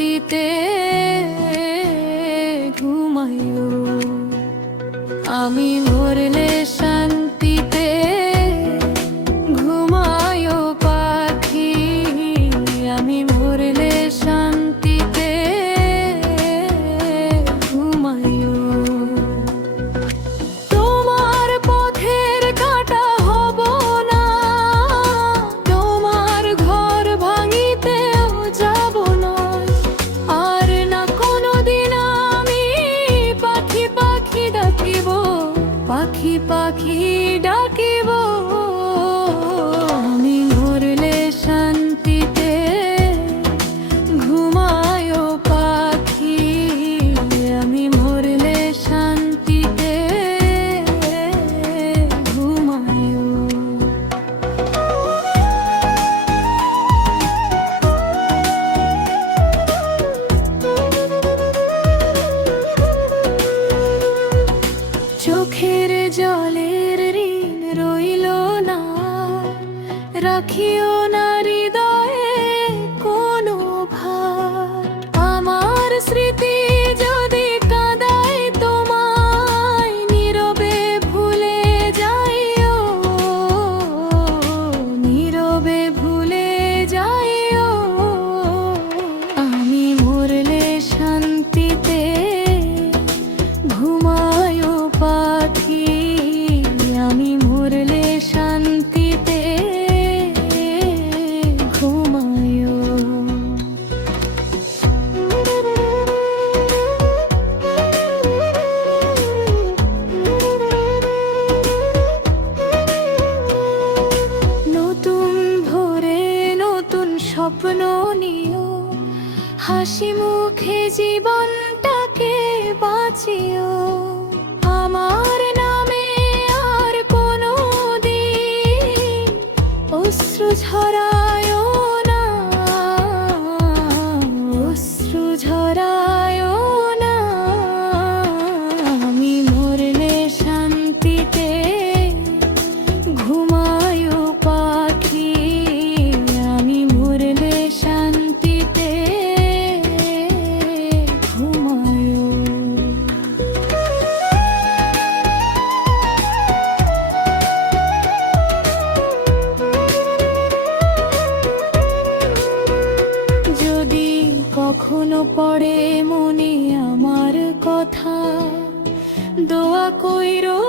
শান্তিতে ঘুমাইও। আমি মরলে শান্তিতে ঘুমায়ো পাখি, আমি মরলে শান্তিতে ঘুমায়ো। তোমার পথের কাঁটা হব না, তোমার ঘর ভাঙিতেও যাব না, আর না কোনোদিন আমি পাখি পাখি ডাকিব, পাখি পাখি ডাকিব। আমি মরলে শান্তিতে ঘুমায়ো পাখি, আমি মরলে শান্তিতে ঘুমায়ো। চোখের জলের ঋণ রইল না, রাখিও না হৃদয়ে কোনো ভার। আমার স্মৃতি যদি কাঁদায় তোমায়, নীরবে ভুলে যাইও, নীরবে ভুলে যাইও। আমি মরলে শান্তিতে ঘুমায়ো পাখি, আমি মরলে শান্তিতে ঘুমায়ো। নতুন ভোরে নতুন স্বপ্ন নিও, হাসি মুখে জীবনটাকে বাঁচিও। আমার নামে আর কোনো দিন অশ্রু ঝরায়ো না, অশ্রু ঝরায়ো না। আমি মরলে শান্তিতে ঘুমায়ো পাখি, আমি মরলে শান্তিতে ঘুমায়ো। যদি কখনো পড়ে মনে আমার কথা, দোয়া কইরো